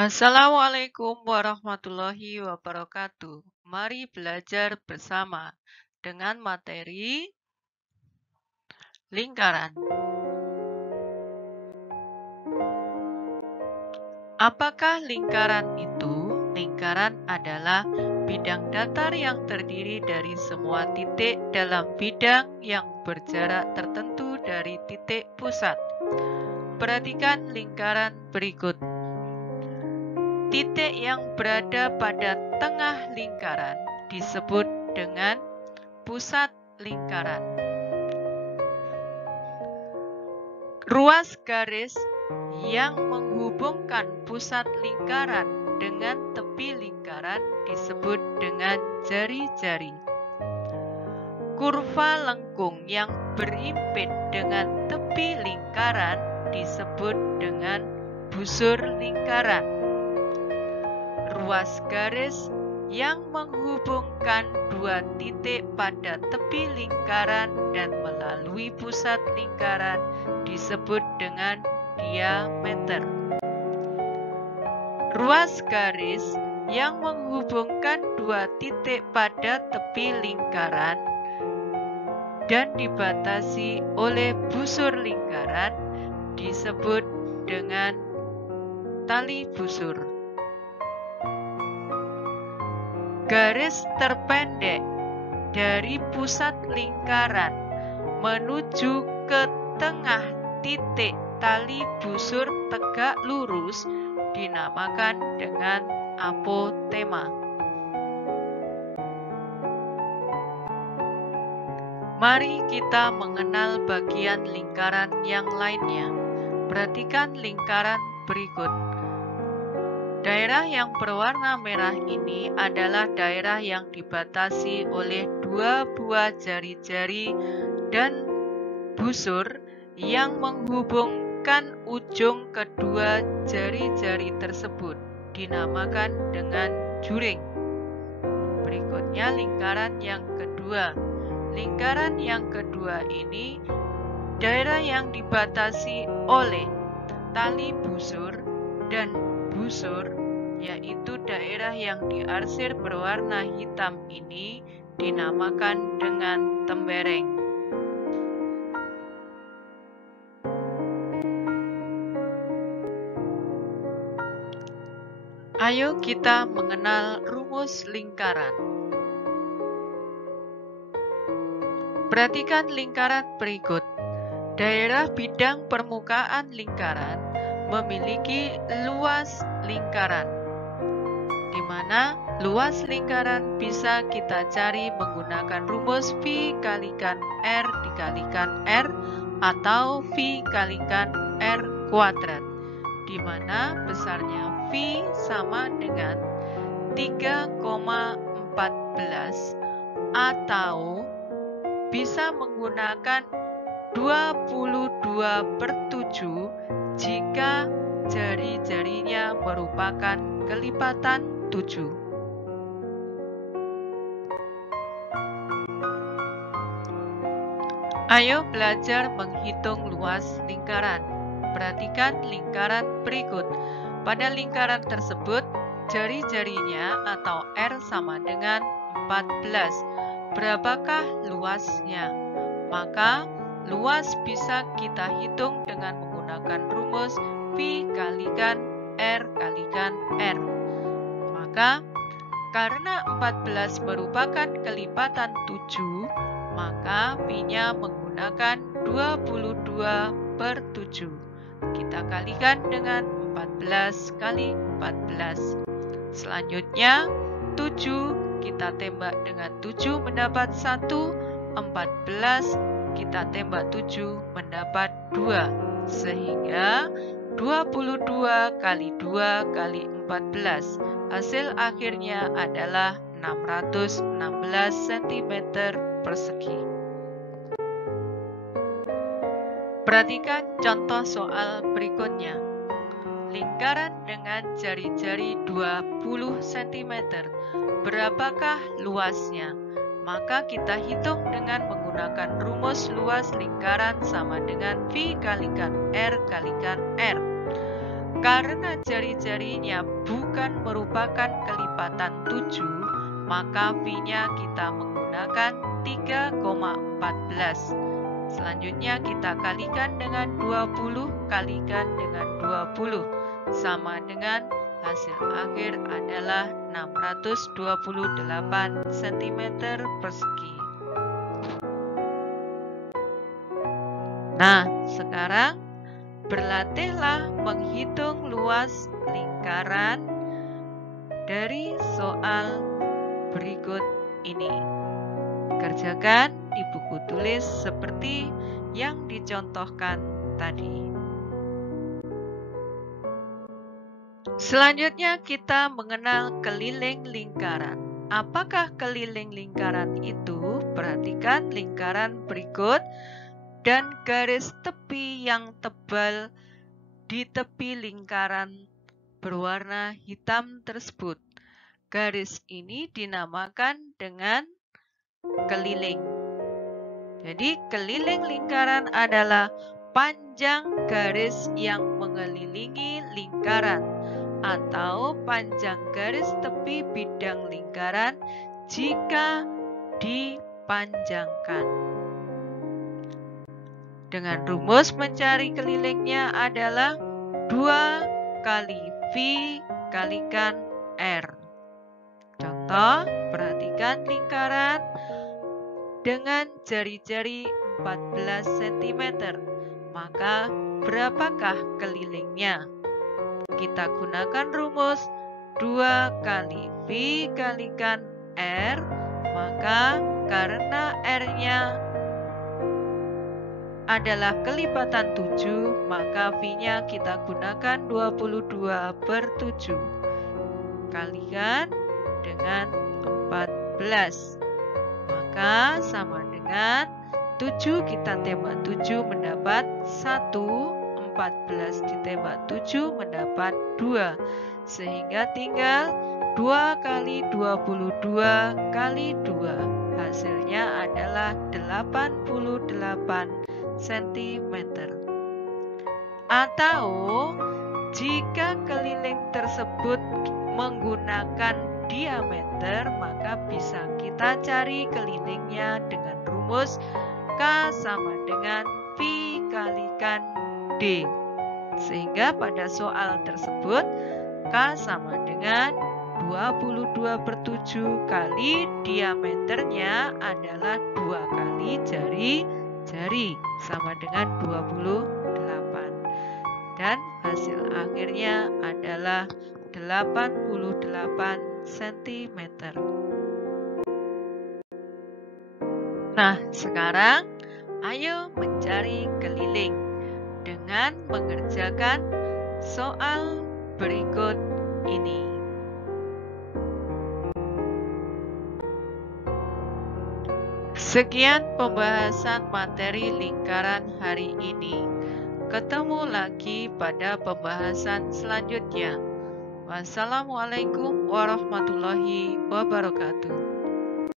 Assalamualaikum warahmatullahi wabarakatuh. Mari belajar bersama dengan materi lingkaran. Apakah lingkaran itu? Lingkaran adalah bidang datar yang terdiri dari semua titik dalam bidang yang berjarak tertentu dari titik pusat. Perhatikan lingkaran berikut. Titik yang berada pada tengah lingkaran disebut dengan pusat lingkaran. Ruas garis yang menghubungkan pusat lingkaran dengan tepi lingkaran disebut dengan jari-jari. Kurva lengkung yang berimpit dengan tepi lingkaran disebut dengan busur lingkaran. Ruas garis yang menghubungkan dua titik pada tepi lingkaran dan melalui pusat lingkaran disebut dengan diameter. Ruas garis yang menghubungkan dua titik pada tepi lingkaran dan dibatasi oleh busur lingkaran disebut dengan tali busur. Garis terpendek dari pusat lingkaran menuju ke tengah titik tali busur tegak lurus dinamakan dengan apotema. Mari kita mengenal bagian lingkaran yang lainnya. Perhatikan lingkaran berikut. Daerah yang berwarna merah ini adalah daerah yang dibatasi oleh dua buah jari-jari dan busur yang menghubungkan ujung kedua jari-jari tersebut, dinamakan dengan juring. Berikutnya lingkaran yang kedua. Lingkaran yang kedua ini daerah yang dibatasi oleh tali busur dan busur, yaitu daerah yang diarsir berwarna hitam ini dinamakan dengan tembereng. Ayo kita mengenal rumus lingkaran. Perhatikan lingkaran berikut. Daerah bidang permukaan lingkaran memiliki luas lingkaran, di mana luas lingkaran bisa kita cari menggunakan rumus V kalikan R dikalikan R atau V kalikan R kuadrat, di mana besarnya V sama dengan 3,14 atau bisa menggunakan 22/7 jika jari-jarinya merupakan kelipatan 7. Ayo belajar menghitung luas lingkaran. Perhatikan lingkaran berikut. Pada lingkaran tersebut, jari-jarinya atau R sama dengan 14. Berapakah luasnya? Maka luas bisa kita hitung dengan menggunakan rumus V kalikan R kalikan R. Maka karena 14 merupakan kelipatan 7, maka V-nya menggunakan 22/7. Kita kalikan dengan 14 kali 14. Selanjutnya 7 kita tembak dengan 7 mendapat 1, 14 kita tembak 7 mendapat 2, sehingga 22 kali 2 kali 14. Hasil akhirnya adalah 616 cm persegi. Perhatikan contoh soal berikutnya. Lingkaran dengan jari-jari 20 cm. Berapakah luasnya? Maka kita hitung dengan menggunakan rumus luas lingkaran sama dengan V kalikan R kalikan R. Karena jari-jarinya bukan merupakan kelipatan 7, maka V-nya kita menggunakan 3,14. Selanjutnya kita kalikan dengan 20, kalikan dengan 20. Sama dengan hasil akhir adalah 628 cm persegi. Nah, sekarang berlatihlah menghitung luas lingkaran dari soal berikut ini. Kerjakan di buku tulis seperti yang dicontohkan tadi. Selanjutnya kita mengenal keliling lingkaran. Apakah keliling lingkaran itu? Perhatikan lingkaran berikut dan garis tepi yang tebal di tepi lingkaran berwarna hitam tersebut. Garis ini dinamakan dengan keliling. Jadi keliling lingkaran adalah panjang garis yang mengelilingi lingkaran atau panjang garis tepi bidang lingkaran jika dipanjangkan. Dengan rumus mencari kelilingnya adalah 2 kali V kalikan R. Contoh, perhatikan lingkaran dengan jari-jari 14 cm. Maka berapakah kelilingnya? Kita gunakan rumus 2 kali V kalikan R. Maka karena R-nya adalah kelipatan 7, maka V-nya kita gunakan 22/7. Kalikan dengan 14. Maka sama dengan 7 kita tembak 7 mendapat 1, 14 ditembak 7 mendapat 2. Sehingga tinggal 2 kali 22 kali 2. Hasilnya adalah 88 cm. Atau jika keliling tersebut menggunakan diameter, maka bisa kita cari kelilingnya dengan rumus K sama dengan V kalikan D. Sehingga pada soal tersebut K sama dengan 22/7 kali diameternya adalah 2 kali jari-jari sama dengan 28. Dan hasil akhirnya adalah 88 cm. Nah, sekarang ayo mencari keliling dengan mengerjakan soal berikut ini. Sekian pembahasan materi lingkaran hari ini. Ketemu lagi pada pembahasan selanjutnya. Wassalamualaikum warahmatullahi wabarakatuh.